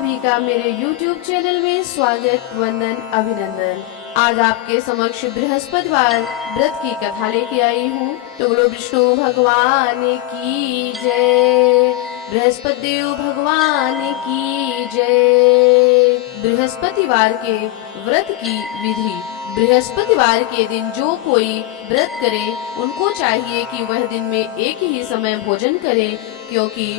सभी का मेरे YouTube चैनल में स्वागत, वंदन, अभिनंदन। आज आपके समक्ष बृहस्पतिवार व्रत की कथा लेके आई हूँ। तो बोलो विष्णु भगवान की जय, बृहस्पति देव भगवान की जय। बृहस्पतिवार के व्रत की विधि। बृहस्पतिवार के दिन जो कोई व्रत करे उनको चाहिए कि वह दिन में एक ही समय भोजन करे, क्योंकि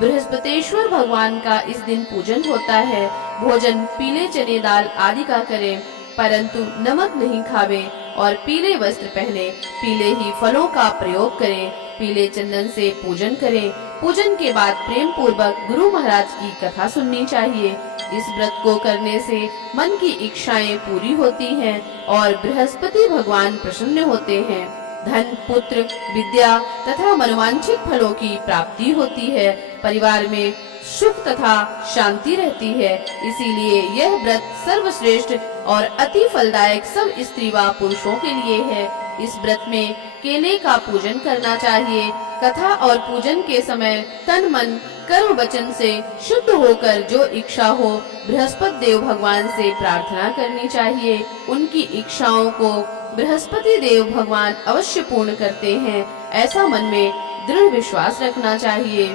बृहस्पतेश्वर भगवान का इस दिन पूजन होता है। भोजन पीले चने दाल आदि का करें, परंतु नमक नहीं खावे और पीले वस्त्र पहने, पीले ही फलों का प्रयोग करें, पीले चंदन से पूजन करें। पूजन के बाद प्रेम पूर्वक गुरु महाराज की कथा सुननी चाहिए। इस व्रत को करने से मन की इच्छाएं पूरी होती हैं और बृहस्पति भगवान प्रसन्न होते हैं। धन, पुत्र, विद्या तथा मनोवांछित फलों की प्राप्ति होती है। परिवार में सुख तथा शांति रहती है। इसीलिए यह व्रत सर्वश्रेष्ठ और अति फलदायक सब स्त्री व पुरुषों के लिए है। इस व्रत में केले का पूजन करना चाहिए। कथा और पूजन के समय तन मन कर्म वचन से शुद्ध होकर जो इच्छा हो बृहस्पति देव भगवान से प्रार्थना करनी चाहिए। उनकी इच्छाओं को बृहस्पति देव भगवान अवश्य पूर्ण करते हैं, ऐसा मन में दृढ़ विश्वास रखना चाहिए।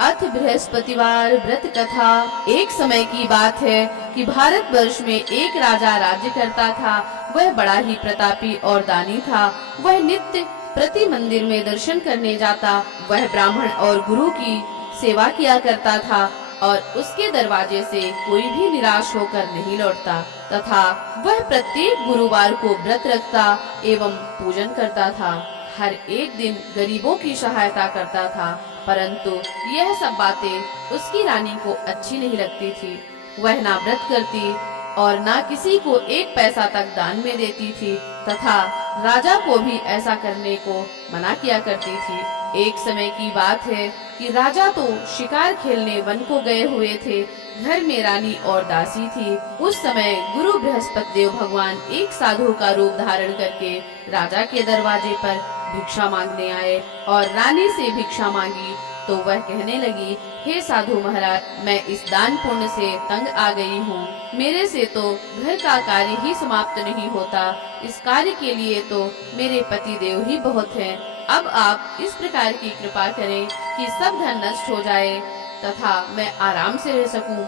अथ बृहस्पतिवार व्रत कथा। एक समय की बात है कि भारतवर्ष में एक राजा राज्य करता था। वह बड़ा ही प्रतापी और दानी था। वह नित्य प्रति मंदिर में दर्शन करने जाता। वह ब्राह्मण और गुरु की सेवा किया करता था और उसके दरवाजे से कोई भी निराश होकर नहीं लौटता, तथा वह प्रत्येक गुरुवार को व्रत रखता एवं पूजन करता था। हर एक दिन गरीबों की सहायता करता था, परंतु यह सब बातें उसकी रानी को अच्छी नहीं लगती थी। वह ना व्रत करती और ना किसी को एक पैसा तक दान में देती थी, तथा राजा को भी ऐसा करने को मना किया करती थी। एक समय की बात है कि राजा तो शिकार खेलने वन को गए हुए थे। घर में रानी और दासी थी। उस समय गुरु बृहस्पति देव भगवान एक साधु का रूप धारण करके राजा के दरवाजे पर भिक्षा मांगने आए और रानी से भिक्षा मांगी तो वह कहने लगी, हे साधु महाराज, मैं इस दान पुण्य से तंग आ गई हूँ। मेरे से तो घर का कार्य ही समाप्त नहीं होता। इस कार्य के लिए तो मेरे पति देव ही बहुत हैं। अब आप इस प्रकार की कृपा करें कि सब धन नष्ट हो जाए तथा मैं आराम से रह सकूं।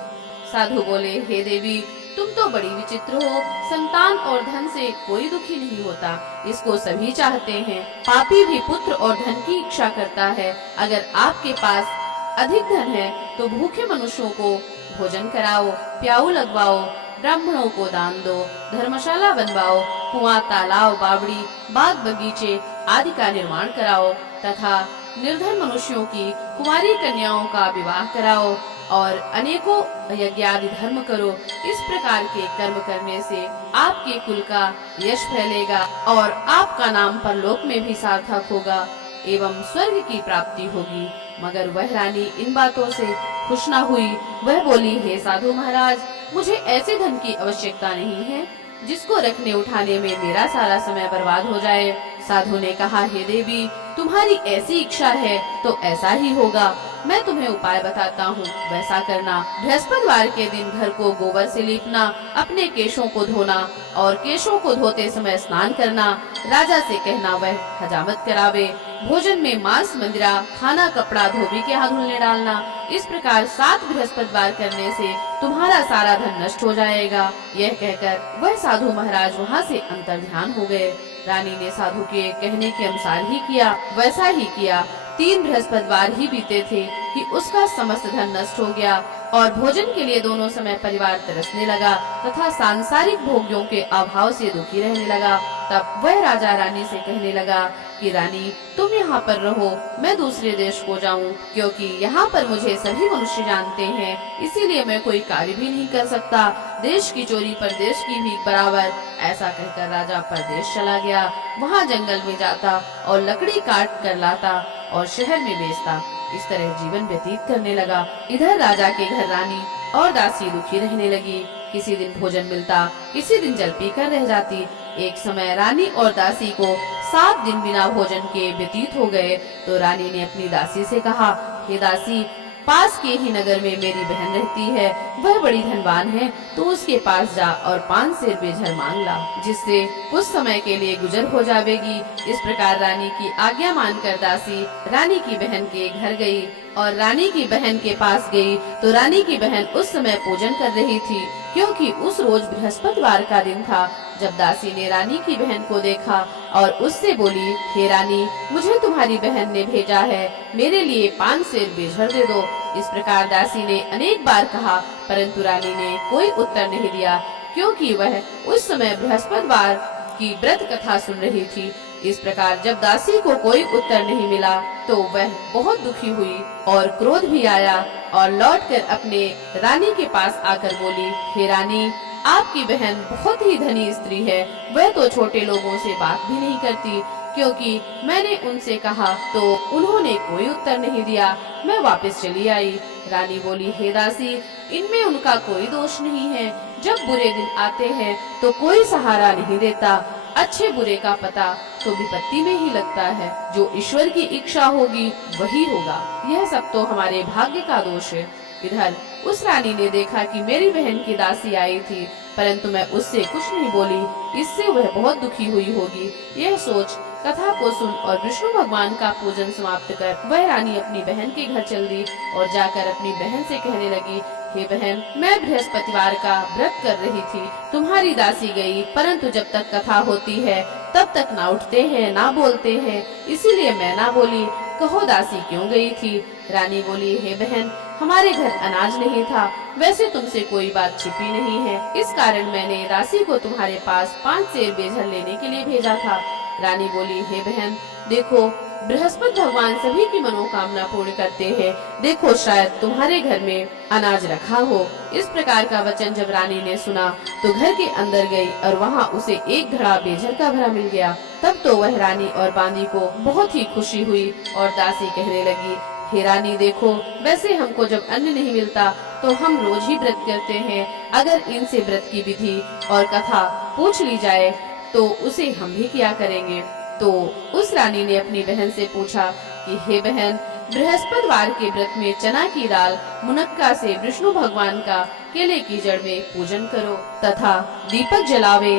साधु बोले, हे देवी, तुम तो बड़ी विचित्र हो। संतान और धन से कोई दुखी नहीं होता, इसको सभी चाहते हैं। पापी भी पुत्र और धन की इच्छा करता है। अगर आपके पास अधिक धन है तो भूखे मनुष्यों को भोजन कराओ, प्याऊ लगवाओ, ब्राह्मणों को दान दो, धर्मशाला बनवाओ, कुआं, तालाब, बावड़ी, बाग बगीचे आदि का निर्माण कराओ, तथा निर्धन मनुष्यों की कुमारी कन्याओं का विवाह कराओ और अनेकों यज्ञ आदि धर्म करो। इस प्रकार के कर्म करने से आपके कुल का यश फैलेगा और आपका नाम परलोक में भी सार्थक होगा एवं स्वर्ग की प्राप्ति होगी। मगर वह रानी इन बातों से खुश न हुई। वह बोली, हे साधु महाराज, मुझे ऐसे धन की आवश्यकता नहीं है जिसको रखने उठाने में मेरा सारा समय बर्बाद हो जाए। साधु ने कहा, हे देवी, तुम्हारी ऐसी इच्छा है तो ऐसा ही होगा। मैं तुम्हें उपाय बताता हूँ, वैसा करना। बृहस्पतिवार के दिन घर को गोबर से लीपना, अपने केशों को धोना और केशों को धोते समय स्नान करना। राजा से कहना वह हजामत करावे। भोजन में मांस, मंदिरा, खाना, कपड़ा धोबी के हाथ धुलने डालना। इस प्रकार 7 बृहस्पतिवार करने से तुम्हारा सारा धन नष्ट हो जाएगा। यह कहकर वह साधु महाराज वहाँ से अंतर्ध्यान हो गए। रानी ने साधु के कहने के अनुसार ही किया, वैसा ही किया। 3 बृहस्पतिवार ही बीते थे कि उसका समस्त धन नष्ट हो गया और भोजन के लिए दोनों समय परिवार तरसने लगा तथा सांसारिक भोग्यों के अभाव से दुखी रहने लगा। तब वह राजा रानी से कहने लगा कि रानी, तुम यहाँ पर रहो, मैं दूसरे देश को जाऊँ, क्योंकि यहाँ पर मुझे सभी मनुष्य जानते हैं, इसीलिए मैं कोई कार्य भी नहीं कर सकता। देश की चोरी परदेश की भीख बराबर। ऐसा कहकर राजा परदेश चला गया। वहाँ जंगल में जाता और लकड़ी काट कर लाता और शहर में बेचता। इस तरह जीवन व्यतीत करने लगा। इधर राजा के घर रानी और दासी दुखी रहने लगी। किसी दिन भोजन मिलता, किसी दिन जल पीकर रह जाती। एक समय रानी और दासी को 7 दिन बिना भोजन के व्यतीत हो गए तो रानी ने अपनी दासी से कहा, हे दासी, पास के ही नगर में मेरी बहन रहती है, वह बड़ी धनवान है, तो उसके पास जा और 5 सेर बेझर मांग ला, जिससे कुछ समय के लिए गुजर हो जाएगी। इस प्रकार रानी की आज्ञा मानकर दासी रानी की बहन के घर गई और रानी की बहन के पास गई तो रानी की बहन उस समय पूजन कर रही थी, क्योंकि उस रोज बृहस्पतिवार का दिन था। जब दासी ने रानी की बहन को देखा और उससे बोली, हे रानी, मुझे तुम्हारी बहन ने भेजा है, मेरे लिए 5 सेर बेझर दे दो। इस प्रकार दासी ने अनेक बार कहा, परंतु रानी ने कोई उत्तर नहीं दिया, क्योंकि वह उस समय बृहस्पतिवार की व्रत कथा सुन रही थी। इस प्रकार जब दासी को कोई उत्तर नहीं मिला तो वह बहुत दुखी हुई और क्रोध भी आया और लौटकर अपने रानी के पास आकर बोली, हे रानी, आपकी बहन बहुत ही धनी स्त्री है, वह तो छोटे लोगों से बात भी नहीं करती, क्योंकि मैंने उनसे कहा तो उन्होंने कोई उत्तर नहीं दिया। मैं वापस चली आई। रानी बोली, हे दासी, इनमें उनका कोई दोष नहीं है। जब बुरे दिन आते हैं तो कोई सहारा नहीं देता, अच्छे बुरे का पता तो विपत्ति में ही लगता है। जो ईश्वर की इच्छा होगी वही होगा, यह सब तो हमारे भाग्य का दोष है। इधर उस रानी ने देखा कि मेरी बहन की दासी आई थी, परंतु मैं उससे कुछ नहीं बोली, इससे वह बहुत दुखी हुई होगी। यह सोच कथा को सुन और विष्णु भगवान का पूजन समाप्त कर वह रानी अपनी बहन के घर चल दी और जाकर अपनी बहन से कहने लगी, हे बहन, मैं बृहस्पतिवार का व्रत कर रही थी, तुम्हारी दासी गई, परंतु जब तक कथा होती है तब तक ना उठते हैं ना बोलते हैं, इसीलिए मैं ना बोली। कहो दासी क्यों गई थी? रानी बोली, हे बहन, हमारे घर अनाज नहीं था, वैसे तुमसे कोई बात छिपी नहीं है, इस कारण मैंने दासी को तुम्हारे पास 5 सेर बेझर लेने के लिए भेजा था। रानी बोली, हे बहन, देखो, बृहस्पति भगवान सभी की मनोकामना पूर्ण करते हैं, देखो शायद तुम्हारे घर में अनाज रखा हो। इस प्रकार का वचन जब रानी ने सुना तो घर के अंदर गई और वहाँ उसे एक घड़ा बेझर का भरा मिल गया। तब तो वह रानी और बांदी को बहुत ही खुशी हुई और दासी कहने लगी, हे रानी, देखो, वैसे हमको जब अन्न नहीं मिलता तो हम रोज ही व्रत करते हैं, अगर इनसे व्रत की विधि और कथा पूछ ली जाए तो उसे हम भी किया करेंगे। तो उस रानी ने अपनी बहन से पूछा कि हे बहन, बृहस्पतिवार के व्रत में चना की दाल मुनक्का से विष्णु भगवान का केले की जड़ में पूजन करो तथा दीपक जलावे,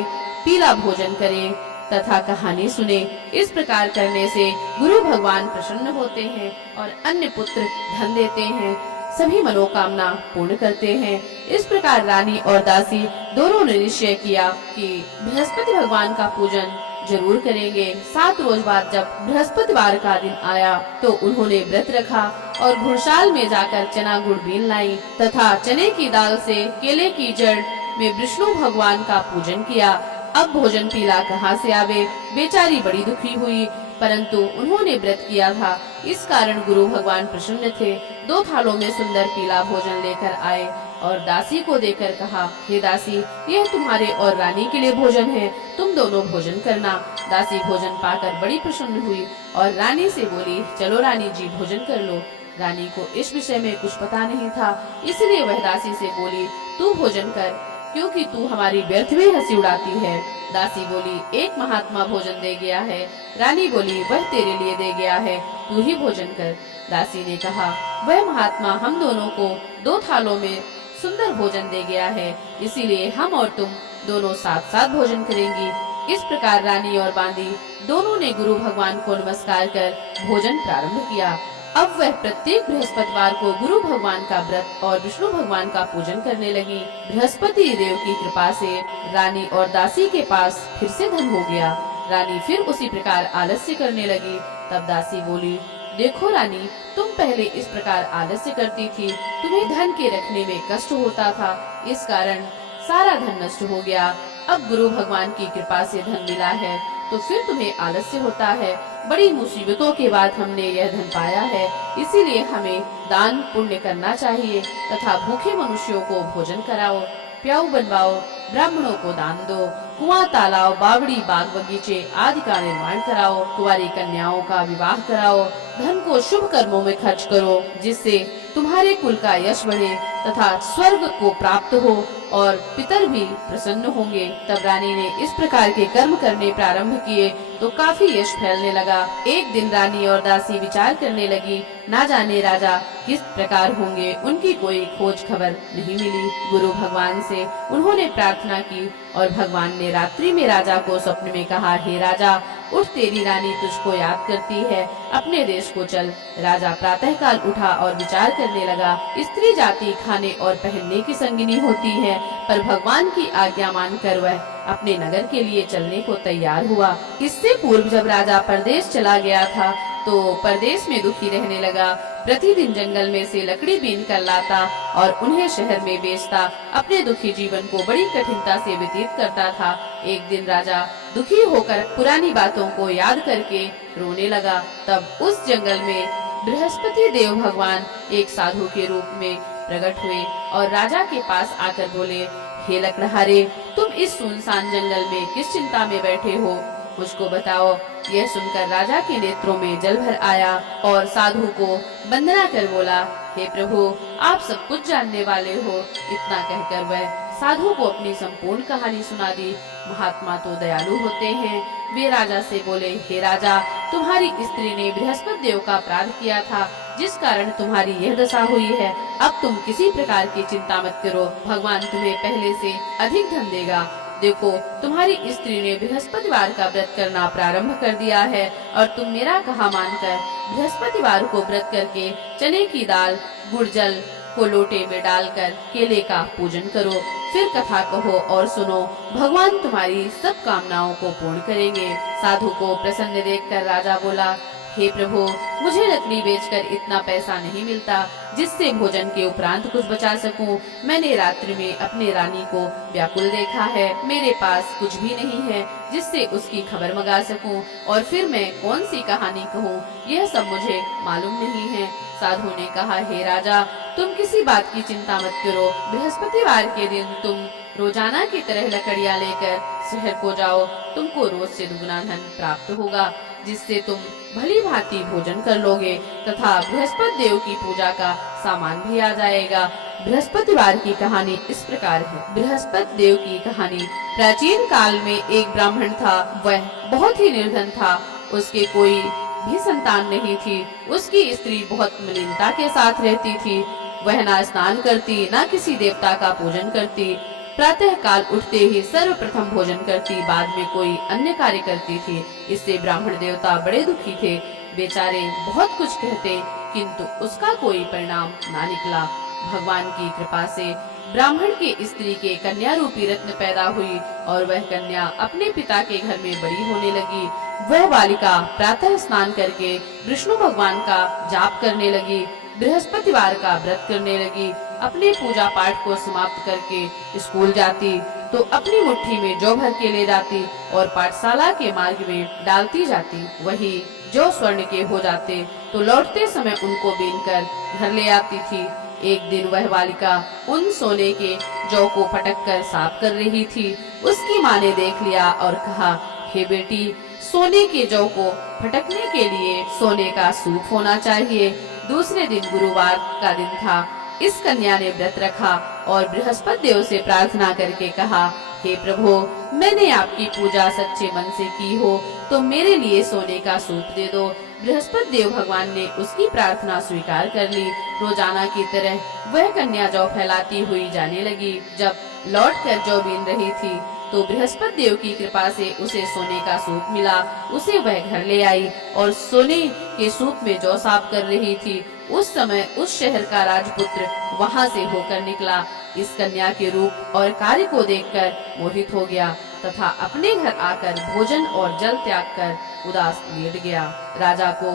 पीला भोजन करें तथा कहानी सुने। इस प्रकार करने से गुरु भगवान प्रसन्न होते हैं और अन्य पुत्र धन देते हैं, सभी मनोकामना पूर्ण करते हैं। इस प्रकार रानी और दासी दोनों ने निश्चय किया कि बृहस्पति भगवान का पूजन जरूर करेंगे। 7 रोज बाद जब बृहस्पतिवार का दिन आया तो उन्होंने व्रत रखा और घुड़साल में जाकर चना गुड़ बीन लाई तथा चने की दाल से केले की जड़ में विष्णु भगवान का पूजन किया। अब भोजन पीला कहाँ से आवे? बेचारी बड़ी दुखी हुई, परंतु उन्होंने व्रत किया था, इस कारण गुरु भगवान प्रसन्न थे। 2 थालों में सुंदर पीला भोजन लेकर आए और दासी को देकर कहा, हे दासी, यह तुम्हारे और रानी के लिए भोजन है, तुम दोनों भोजन करना। दासी भोजन पाकर बड़ी प्रसन्न हुई और रानी से बोली, चलो रानी जी, भोजन कर लो। रानी को इस विषय में कुछ पता नहीं था, इसलिए वह दासी से बोली, तू भोजन कर, क्योंकि तू हमारी व्यर्थ में हंसी उड़ाती है। दासी बोली, एक महात्मा भोजन दे गया है। रानी बोली, वह तेरे लिए दे गया है, तू ही भोजन कर। दासी ने कहा, वह महात्मा हम दोनों को 2 थालों में सुंदर भोजन दे गया है, इसीलिए हम और तुम दोनों साथ साथ भोजन करेंगी। इस प्रकार रानी और बांदी दोनों ने गुरु भगवान को नमस्कार कर भोजन प्रारंभ किया। अब वह प्रत्येक बृहस्पतिवार को गुरु भगवान का व्रत और विष्णु भगवान का पूजन करने लगी। बृहस्पति देव की कृपा से रानी और दासी के पास फिर से धन हो गया। रानी फिर उसी प्रकार आलस्य करने लगी। तब दासी बोली, देखो रानी, तुम पहले इस प्रकार आलस्य करती थी, तुम्हें धन के रखने में कष्ट होता था, इस कारण सारा धन नष्ट हो गया। अब गुरु भगवान की कृपा से धन मिला है तो फिर तुम्हें आलस्य होता है। बड़ी मुसीबतों के बाद हमने यह धन पाया है, इसीलिए हमें दान पुण्य करना चाहिए तथा भूखे मनुष्यों को भोजन कराओ, प्याऊ बनवाओ, ब्राह्मणों को दान दो, कुआं, तालाब, बावड़ी, बाग बगीचे आदि का निर्माण कराओ, कुंवारी कन्याओं का विवाह कराओ, धन को शुभ कर्मों में खर्च करो, जिससे तुम्हारे कुल का यश बढ़े, तथा स्वर्ग को प्राप्त हो और पितर भी प्रसन्न होंगे। तब रानी ने इस प्रकार के कर्म करने प्रारंभ किए तो काफी यश फैलने लगा। एक दिन रानी और दासी विचार करने लगी, ना जाने राजा किस प्रकार होंगे, उनकी कोई खोज खबर नहीं मिली। गुरु भगवान से उन्होंने प्रार्थना की और भगवान ने रात्रि में राजा को स्वप्न में कहा, हे राजा उठ, तेरी रानी तुझको याद करती है, अपने देश को चल। राजा प्रातःकाल उठा और विचार करने लगा, स्त्री जाति खाने और पहनने की संगिनी होती है, पर भगवान की आज्ञा मानकर वह अपने नगर के लिए चलने को तैयार हुआ। इससे पूर्व जब राजा परदेश चला गया था तो परदेश में दुखी रहने लगा। प्रतिदिन जंगल में से लकड़ी बीन कर लाता और उन्हें शहर में बेचता। अपने दुखी जीवन को बड़ी कठिनता से व्यतीत करता था। एक दिन राजा दुखी होकर पुरानी बातों को याद करके रोने लगा। तब उस जंगल में बृहस्पति देव भगवान एक साधु के रूप में प्रकट हुए और राजा के पास आकर बोले, हे लकड़हारे, तुम इस सुनसान जंगल में किस चिंता में बैठे हो, मुझको बताओ। यह सुनकर राजा के नेत्रों में जल भर आया और साधु को वंदना कर बोला, हे प्रभु, आप सब कुछ जानने वाले हो। इतना कहकर वह साधु को अपनी संपूर्ण कहानी सुना दी। महात्मा तो दयालु होते हैं। वे राजा से बोले, हे राजा, तुम्हारी स्त्री ने बृहस्पति देव का अपराध किया था, जिस कारण तुम्हारी यह दशा हुई है। अब तुम किसी प्रकार की चिंता मत करो, भगवान तुम्हें पहले से अधिक धन देगा। देखो, तुम्हारी स्त्री ने बृहस्पतिवार का व्रत करना प्रारंभ कर दिया है और तुम मेरा कहा मानकर बृहस्पतिवार को व्रत करके चने की दाल गुड़ जल को लोटे में डालकर केले का पूजन करो। फिर कथा कहो और सुनो, भगवान तुम्हारी सब कामनाओं को पूर्ण करेंगे। साधु को प्रसन्न देखकर राजा बोला, हे प्रभु, मुझे लकड़ी बेचकर इतना पैसा नहीं मिलता जिससे भोजन के उपरांत कुछ बचा सकूं। मैंने रात्रि में अपने रानी को व्याकुल देखा है। मेरे पास कुछ भी नहीं है जिससे उसकी खबर मंगा सकूं, और फिर मैं कौन सी कहानी कहूं, यह सब मुझे मालूम नहीं है। साधु ने कहा, हे राजा, तुम किसी बात की चिंता मत करो। बृहस्पतिवार के दिन तुम रोजाना की तरह लकड़ियाँ लेकर शहर को जाओ। तुमको रोज से दुगना धन प्राप्त होगा, जिससे तुम भली भांति भोजन कर लोगे तथा बृहस्पति देव की पूजा का सामान भी आ जाएगा। बृहस्पतिवार की कहानी इस प्रकार है। बृहस्पति देव की कहानी। प्राचीन काल में एक ब्राह्मण था। वह बहुत ही निर्धन था। उसके कोई भी संतान नहीं थी। उसकी स्त्री बहुत मलिनता के साथ रहती थी। वह ना स्नान करती, ना किसी देवता का पूजन करती। प्रातः काल उठते ही सर्वप्रथम भोजन करती, बाद में कोई अन्य कार्य करती थी। इससे ब्राह्मण देवता बड़े दुखी थे। बेचारे बहुत कुछ कहते, किंतु उसका कोई परिणाम ना निकला। भगवान की कृपा से ब्राह्मण की स्त्री के कन्या रूपी रत्न पैदा हुई और वह कन्या अपने पिता के घर में बड़ी होने लगी। वह बालिका प्रातः स्नान करके विष्णु भगवान का जाप करने लगी, बृहस्पतिवार का व्रत करने लगी। अपने पूजा पाठ को समाप्त करके स्कूल जाती तो अपनी मुट्ठी में जौ भर के ले जाती और पाठशाला के मार्ग में डालती जाती। वही जौ स्वर्ण के हो जाते तो लौटते समय उनको बीनकर घर ले आती थी। एक दिन वह बालिका उन सोने के जौ को फटक कर साफ कर रही थी। उसकी माँ ने देख लिया और कहा, हे बेटी, सोने के जौ को फटकने के लिए सोने का सूप होना चाहिए। दूसरे दिन गुरुवार का दिन था। इस कन्या ने व्रत रखा और बृहस्पति देव से प्रार्थना करके कहा, हे प्रभु, मैंने आपकी पूजा सच्चे मन से की हो तो मेरे लिए सोने का सूप दे दो। बृहस्पति देव भगवान ने उसकी प्रार्थना स्वीकार कर ली। रोजाना की तरह वह कन्या जौ फैलाती हुई जाने लगी। जब लौटकर जौ बीन रही थी तो बृहस्पति देव की कृपा से उसे सोने का सूप मिला। उसे वह घर ले आई और सोने के सूप में जौ साफ कर रही थी। उस समय उस शहर का राजपुत्र वहां से होकर निकला। इस कन्या के रूप और कार्य को देखकर मोहित हो गया तथा अपने घर आकर भोजन और जल त्याग कर उदास लेट गया। राजा को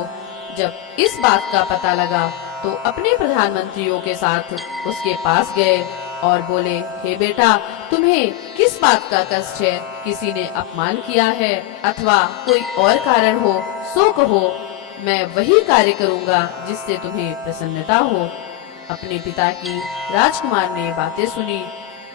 जब इस बात का पता लगा तो अपने प्रधानमंत्रियों के साथ उसके पास गए और बोले, हे बेटा, तुम्हें किस बात का कष्ट है? किसी ने अपमान किया है अथवा कोई और कारण हो सो कहो, मैं वही कार्य करूंगा जिससे तुम्हें प्रसन्नता हो। अपने पिता की राजकुमार ने बातें सुनी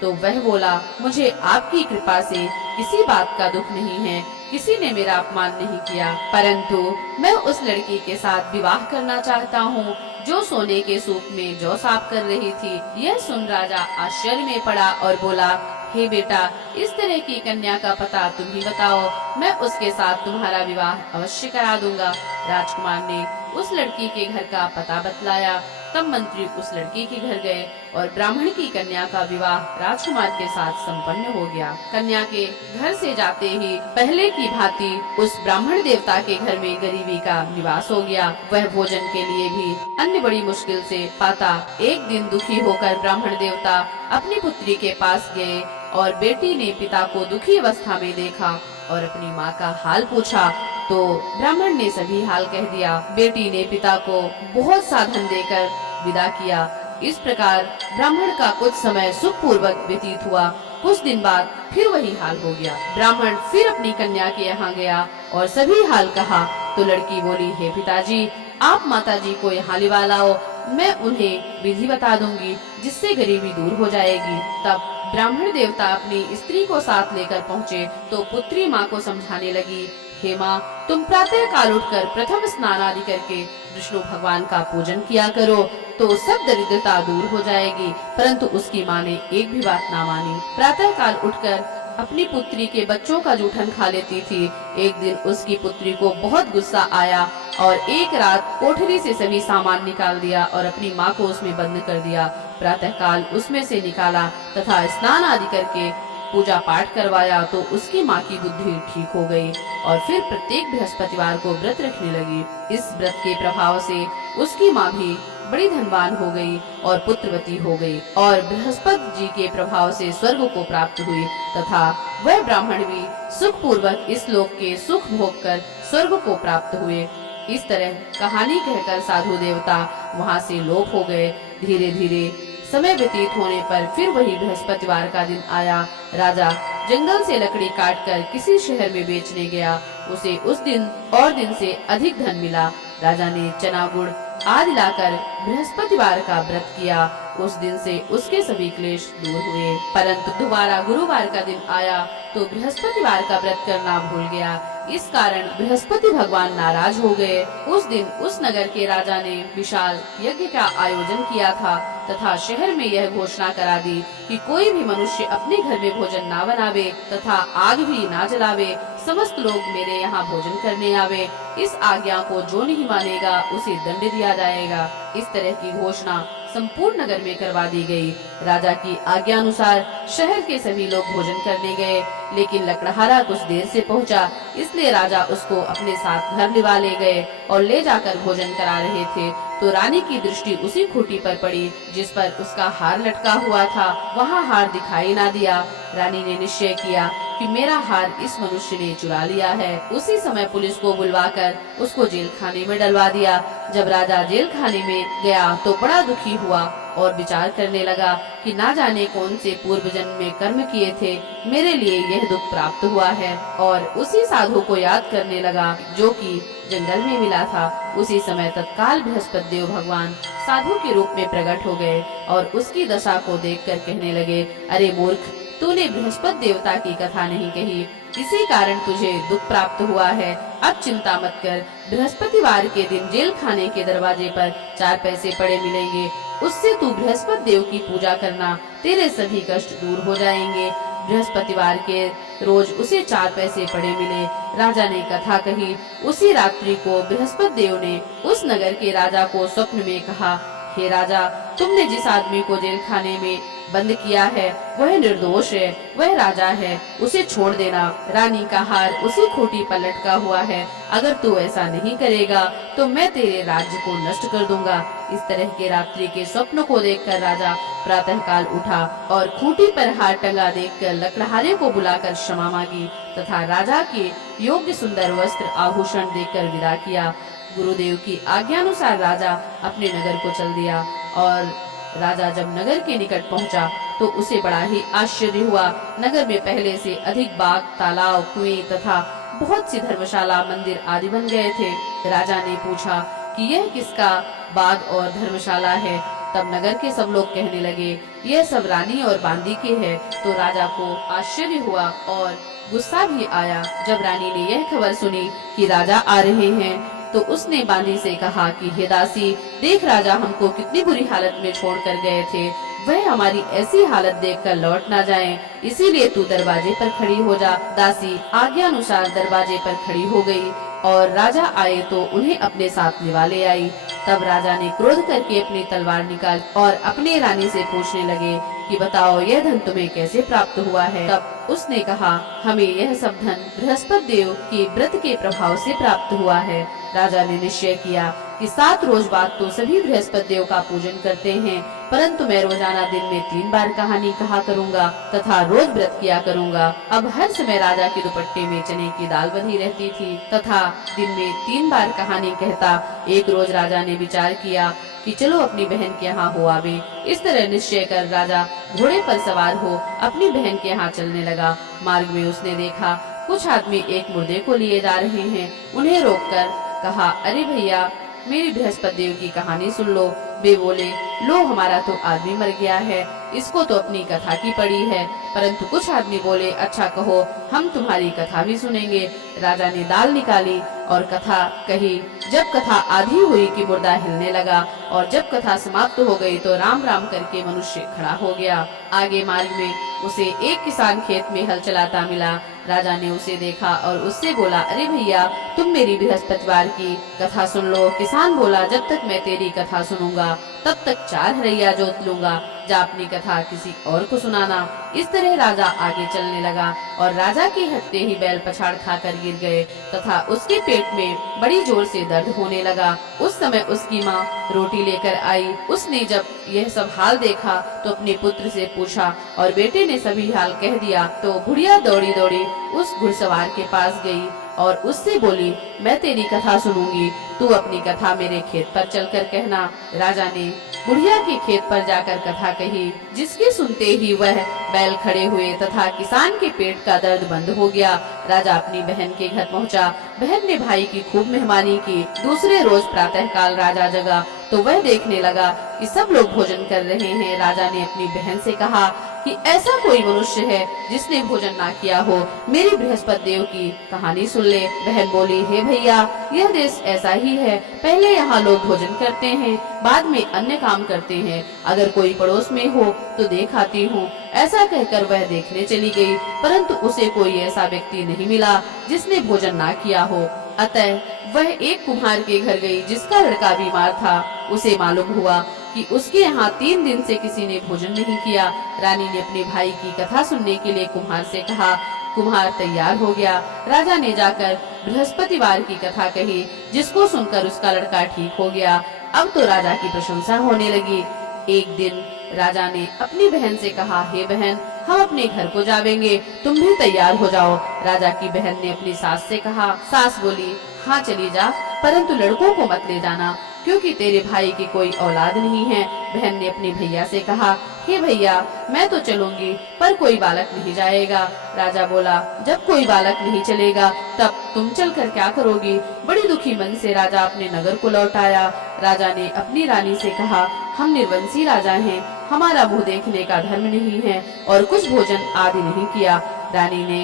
तो वह बोला, मुझे आपकी कृपा से किसी बात का दुख नहीं है। किसी ने मेरा अपमान नहीं किया, परंतु मैं उस लड़की के साथ विवाह करना चाहता हूँ। जो सोने के सूप में जौ साफ कर रही थी। यह सुन राजा आश्चर्य में पड़ा और बोला, हे बेटा, इस तरह की कन्या का पता तुम ही बताओ, मैं उसके साथ तुम्हारा विवाह अवश्य करा दूंगा। राजकुमार ने उस लड़की के घर का पता बतलाया। तब मंत्री उस लड़की के घर गए और ब्राह्मण की कन्या का विवाह राजकुमार के साथ संपन्न हो गया। कन्या के घर से जाते ही पहले की भांति उस ब्राह्मण देवता के घर में गरीबी का निवास हो गया। वह भोजन के लिए भी अन्न बड़ी मुश्किल से पाता। एक दिन दुखी होकर ब्राह्मण देवता अपनी पुत्री के पास गए और बेटी ने पिता को दुखी अवस्था में देखा और अपनी माँ का हाल पूछा तो ब्राह्मण ने सभी हाल कह दिया। बेटी ने पिता को बहुत साधन देकर विदा किया। इस प्रकार ब्राह्मण का कुछ समय सुख पूर्वक व्यतीत हुआ। कुछ दिन बाद फिर वही हाल हो गया। ब्राह्मण फिर अपनी कन्या के यहाँ गया और सभी हाल कहा तो लड़की बोली, हे पिताजी, आप माताजी को यहाँ लिवा लाओ, मैं उन्हें विधि बता दूंगी जिससे गरीबी दूर हो जाएगी। तब ब्राह्मण देवता अपनी स्त्री को साथ लेकर पहुँचे तो पुत्री माँ को समझाने लगी, हे माँ, तुम प्रातः काल उठकर प्रथम स्नान आदि करके विष्णु भगवान का पूजन किया करो तो सब दरिद्रता दूर हो जाएगी। परंतु उसकी माँ ने एक भी बात ना मानी। प्रातः काल उठकर अपनी पुत्री के बच्चों का जूठन खा लेती थी। एक दिन उसकी पुत्री को बहुत गुस्सा आया और एक रात कोठरी से सभी सामान निकाल दिया और अपनी माँ को उसमें बंद कर दिया। प्रातः काल उसमें से निकाला तथा स्नान आदि करके पूजा पाठ करवाया तो उसकी माँ की बुद्धि ठीक हो गई और फिर प्रत्येक बृहस्पतिवार को व्रत रखने लगी। इस व्रत के प्रभाव से उसकी माँ भी बड़ी धनवान हो गई और पुत्रवती हो गई और बृहस्पति जी के प्रभाव से स्वर्ग को प्राप्त हुई तथा वह ब्राह्मण भी सुख पूर्वक इस लोक के सुख भोग कर स्वर्ग को प्राप्त हुए। इस तरह कहानी कहकर साधु देवता वहाँ से लोप हो गए। धीरे धीरे समय व्यतीत होने पर फिर वही बृहस्पतिवार का दिन आया। राजा जंगल से लकड़ी काटकर किसी शहर में बेचने गया। उसे उस दिन और दिन से अधिक धन मिला। राजा ने चना गुड़ आदि लाकर बृहस्पतिवार का व्रत किया। उस दिन से उसके सभी क्लेश दूर हुए। परंतु दोबारा गुरुवार का दिन आया तो बृहस्पतिवार का व्रत करना भूल गया। इस कारण बृहस्पति भगवान नाराज हो गए। उस दिन उस नगर के राजा ने विशाल यज्ञ का आयोजन किया था तथा शहर में यह घोषणा करा दी कि कोई भी मनुष्य अपने घर में भोजन ना बनावे तथा आग भी ना जलावे। समस्त लोग मेरे यहाँ भोजन करने आवे। इस आज्ञा को जो नहीं मानेगा उसे दंड दिया जाएगा। इस तरह की घोषणा संपूर्ण नगर में करवा दी गई। राजा की आज्ञा अनुसार शहर के सभी लोग भोजन करने गए, लेकिन लकड़हारा कुछ देर से पहुंचा, इसलिए राजा उसको अपने साथ घर लिवा ले गए और ले जाकर भोजन करा रहे थे तो रानी की दृष्टि उसी खूंटी पर पड़ी जिस पर उसका हार लटका हुआ था। वहाँ हार दिखाई ना दिया। रानी ने निश्चय किया कि मेरा हार इस मनुष्य ने चुरा लिया है। उसी समय पुलिस को बुलवाकर उसको जेल खाने में डलवा दिया। जब राजा जेल खाने में गया तो बड़ा दुखी हुआ और विचार करने लगा कि ना जाने कौन से पूर्व जन्म में कर्म किए थे, मेरे लिए यह दुख प्राप्त हुआ है। और उसी साधु को याद करने लगा जो कि जंगल में मिला था। उसी समय तत्काल बृहस्पति देव भगवान साधु के रूप में प्रकट हो गए और उसकी दशा को देखकर कहने लगे, अरे मूर्ख, तूने बृहस्पति देवता की कथा नहीं कही, इसी कारण तुझे दुख प्राप्त हुआ है। अब चिंता मत कर, बृहस्पतिवार के दिन जेल खाने के दरवाजे पर 4 पैसे पड़े मिलेंगे, उससे तू बृहस्पति देव की पूजा करना, तेरे सभी कष्ट दूर हो जाएंगे। बृहस्पतिवार के रोज उसे 4 पैसे पड़े मिले। राजा ने कथा कही। उसी रात्रि को बृहस्पति देव ने उस नगर के राजा को स्वप्न में कहा, हे राजा, तुमने जिस आदमी को जेल खाने में बंद किया है वह निर्दोष है, वह राजा है, उसे छोड़ देना। रानी का हार उसी खूंटी पर लटका हुआ है। अगर तू ऐसा नहीं करेगा तो मैं तेरे राज्य को नष्ट कर दूंगा। इस तरह के रात्रि के स्वप्न को देखकर राजा प्रातः काल उठा और खूंटी पर हार टंगा देखकर लकड़हारे को बुलाकर क्षमा मांगी तथा राजा के योग्य सुंदर वस्त्र आभूषण देकर विदा किया। गुरुदेव की आज्ञानुसार राजा अपने नगर को चल दिया और राजा जब नगर के निकट पहुंचा तो उसे बड़ा ही आश्चर्य हुआ। नगर में पहले से अधिक बाग, तालाब, कुएं तथा बहुत सी धर्मशाला, मंदिर आदि बन गए थे। राजा ने पूछा कि यह किसका बाग और धर्मशाला है। तब नगर के सब लोग कहने लगे, यह सब रानी और बांदी के है। तो राजा को आश्चर्य हुआ और गुस्सा भी आया। जब रानी ने यह खबर सुनी कि राजा आ रहे हैं तो उसने बांदी से कहा कि हे दासी, देख राजा हमको कितनी बुरी हालत में छोड़ कर गए थे, वह हमारी ऐसी हालत देखकर लौट ना जाएं, इसीलिए तू दरवाजे पर खड़ी हो जा। दासी आज्ञा अनुसार दरवाजे पर खड़ी हो गई और राजा आए तो उन्हें अपने साथ लिवा ले आई। तब राजा ने क्रोध करके अपनी तलवार निकाल और अपने रानी से पूछने लगे कि बताओ यह धन तुम्हें कैसे प्राप्त हुआ है। तब उसने कहा, हमें यह सब धन बृहस्पति देव के व्रत के प्रभाव से प्राप्त हुआ है। राजा ने निश्चय किया कि 7 रोज बाद तो सभी बृहस्पति देव का पूजन करते हैं, परंतु मैं रोजाना दिन में 3 बार कहानी कहा करूँगा तथा रोज व्रत किया करूँगा। अब हर समय राजा के दुपट्टे में चने की दाल बंधी रहती थी तथा दिन में 3 बार कहानी कहता। एक रोज राजा ने विचार किया कि चलो अपनी बहन के यहाँ हो आवे। इस तरह निश्चय कर राजा घोड़े पर सवार हो अपनी बहन के यहाँ चलने लगा। मार्ग में उसने देखा कुछ आदमी एक मुर्दे को लिए जा रहे हैं। उन्हें रोककर कहा, अरे भैया, मेरी बृहस्पति देव की कहानी सुन लो। वे बोले, लो हमारा तो आदमी मर गया है, इसको तो अपनी कथा की पड़ी है। परंतु कुछ आदमी बोले, अच्छा कहो, हम तुम्हारी कथा भी सुनेंगे। राजा ने दाल निकाली और कथा कही। जब कथा आधी हुई कि मुर्दा हिलने लगा और जब कथा समाप्त हो गई तो राम राम करके मनुष्य खड़ा हो गया। आगे मार्ग में उसे एक किसान खेत में हल चलाता मिला। राजा ने उसे देखा और उससे बोला, अरे भैया, तुम मेरी बृहस्पतिवार की कथा सुन लो। किसान बोला, जब तक मैं तेरी कथा सुनूंगा तब तक 4 हरैया जोत लूंगा, जा अपनी कथा किसी और को सुनाना। इस तरह राजा आगे चलने लगा और राजा के हटते ही बैल पछाड़ खाकर गिर गए तथा उसके पेट में बड़ी जोर से दर्द होने लगा। उस समय उसकी माँ रोटी लेकर आई। उसने जब यह सब हाल देखा तो अपने पुत्र से पूछा और बेटे ने सभी हाल कह दिया। तो बुढ़िया दौड़ी दौड़ी उस घुड़सवार के पास गई और उससे बोली, मैं तेरी कथा सुनूंगी, तू अपनी कथा मेरे खेत पर चलकर कहना। राजा ने बुढ़िया के खेत पर जाकर कथा कही, जिसके सुनते ही वह बैल खड़े हुए तथा किसान के पेट का दर्द बंद हो गया। राजा अपनी बहन के घर पहुंचा। बहन ने भाई की खूब मेहमानी की। दूसरे रोज प्रातःकाल राजा जगा तो वह देखने लगा कि सब लोग भोजन कर रहे हैं। राजा ने अपनी बहन से कहा कि ऐसा कोई मनुष्य है जिसने भोजन ना किया हो, मेरी बृहस्पति देव की कहानी सुन ले। बहन बोली, हे भैया, यह देश ऐसा ही है, पहले यहाँ लोग भोजन करते हैं, बाद में अन्य काम करते हैं। अगर कोई पड़ोस में हो तो देख आती हूँ। ऐसा कहकर वह देखने चली गई, परंतु उसे कोई ऐसा व्यक्ति नहीं मिला जिसने भोजन ना किया हो। अतः वह एक कुम्हार के घर गई जिसका लड़का बीमार था। उसे मालूम हुआ कि उसके यहाँ 3 दिन से किसी ने भोजन नहीं किया। रानी ने अपने भाई की कथा सुनने के लिए कुम्हार से कहा। कुम्हार तैयार हो गया। राजा ने जाकर बृहस्पतिवार की कथा कही, जिसको सुनकर उसका लड़का ठीक हो गया। अब तो राजा की प्रशंसा होने लगी। एक दिन राजा ने अपनी बहन से कहा, हे बहन, हम अपने घर को जावेंगे, तुम भी तैयार हो जाओ। राजा की बहन ने अपनी सास से कहा। सास बोली, हाँ चली जा, परंतु लड़कों को मत ले जाना, क्योंकि तेरे भाई की कोई औलाद नहीं है। बहन ने अपने भैया से कहा, हे भैया, मैं तो चलूंगी, पर कोई बालक नहीं जाएगा। राजा बोला, जब कोई बालक नहीं चलेगा तब तुम चलकर क्या करोगी। बड़ी दुखी मन से राजा अपने नगर को लौट आया। राजा ने अपनी रानी से कहा, हम निर्वंशी राजा हैं, हमारा मुँह देखने का धर्म नहीं है और कुछ भोजन आदि नहीं किया। रानी ने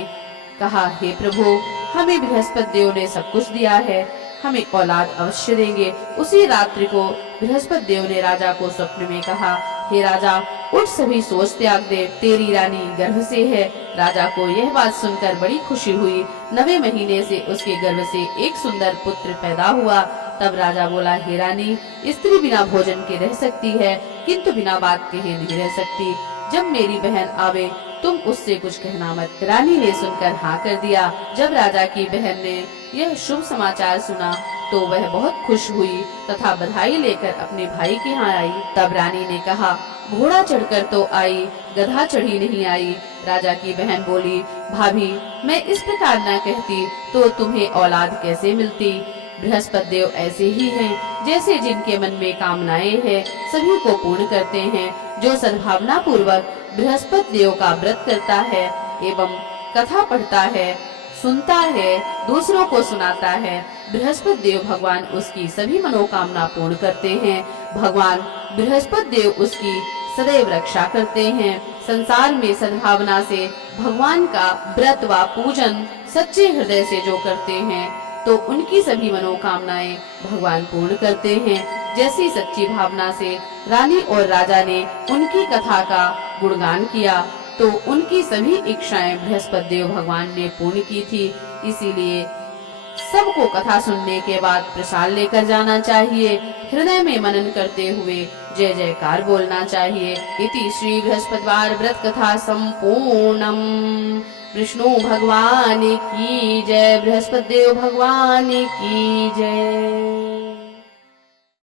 कहा, हे प्रभु, हमें बृहस्पति देव ने सब कुछ दिया है, हमें औलाद अवश्य देंगे। उसी रात्रि को बृहस्पति देव ने राजा को स्वप्न में कहा, हे राजा, उठ, सभी सोच त्याग दे, तेरी रानी गर्भ से है। राजा को यह बात सुनकर बड़ी खुशी हुई। 9वें महीने से उसके गर्भ से एक सुंदर पुत्र पैदा हुआ। तब राजा बोला, हे रानी, स्त्री बिना भोजन के रह सकती है, किंतु बिना बात कहे नहीं रह सकती। जब मेरी बहन आवे तुम उससे कुछ कहना मत। रानी ने सुनकर हाँ कर दिया। जब राजा की बहन ने यह शुभ समाचार सुना तो वह बहुत खुश हुई तथा बधाई लेकर अपने भाई के यहाँ आई। तब रानी ने कहा, घोड़ा चढ़कर तो आई, गधा चढ़ी नहीं आई। राजा की बहन बोली, भाभी, मैं इस प्रकार न कहती तो तुम्हें औलाद कैसे मिलती। बृहस्पति देव ऐसे ही हैं, जैसे जिनके मन में कामनाएं हैं सभी को पूर्ण करते हैं। जो सद्भावना पूर्वक बृहस्पति देव का व्रत करता है एवं कथा पढ़ता है, सुनता है, दूसरों को सुनाता है, बृहस्पति देव भगवान उसकी सभी मनोकामना पूर्ण करते हैं। भगवान बृहस्पति देव उसकी सदैव रक्षा करते हैं। संसार में सद्भावना से भगवान का व्रत व पूजन सच्चे हृदय से जो करते हैं तो उनकी सभी मनोकामनाएं भगवान पूर्ण करते हैं। जैसी सच्ची भावना से रानी और राजा ने उनकी कथा का गुणगान किया, तो उनकी सभी इच्छाएं बृहस्पति देव भगवान ने पूर्ण की थी। इसीलिए सबको कथा सुनने के बाद प्रसाद लेकर जाना चाहिए। हृदय में मनन करते हुए जय जयकार बोलना चाहिए। इति श्री बृहस्पतिवार व्रत कथा संपूर्णम। विष्णु भगवान की जय, बृहस्पति देव भगवान की जय।